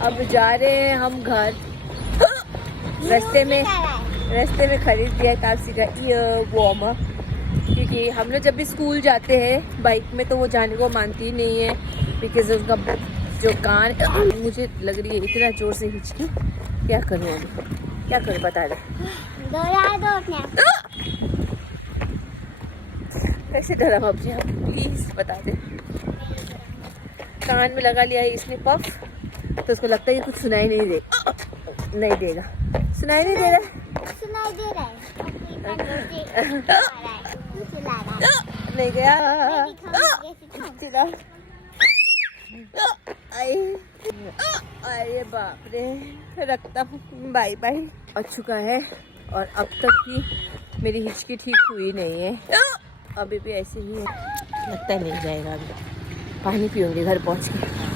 अब जा रहे हैं हम घर। रास्ते में खरीद दिया तापसी का ईयर वार्मर, क्योंकि हम लोग जब भी स्कूल जाते हैं बाइक में तो वो जाने को मानती ही नहीं है, बिकॉज उसका जो कान मुझे लग रही है इतना जोर से हिचकी। क्या करूँ अभी, क्या करूँ बता दे। कैसे डरा अपने आप, प्लीज बता दे। कान में लगा लिया है इसने पफ, तो उसको लगता है कि कुछ सुनाई नहीं देगा। सुनाई नहीं दे रहा नहीं गया। अरे बाप रे, रखता हूँ, बाय बाय। आ चुका है और अब तक भी मेरी हिचकी ठीक हुई नहीं है, अभी भी ऐसे ही है, लगता नहीं जाएगा। अभी पानी पीऊंगी घर पहुँच के।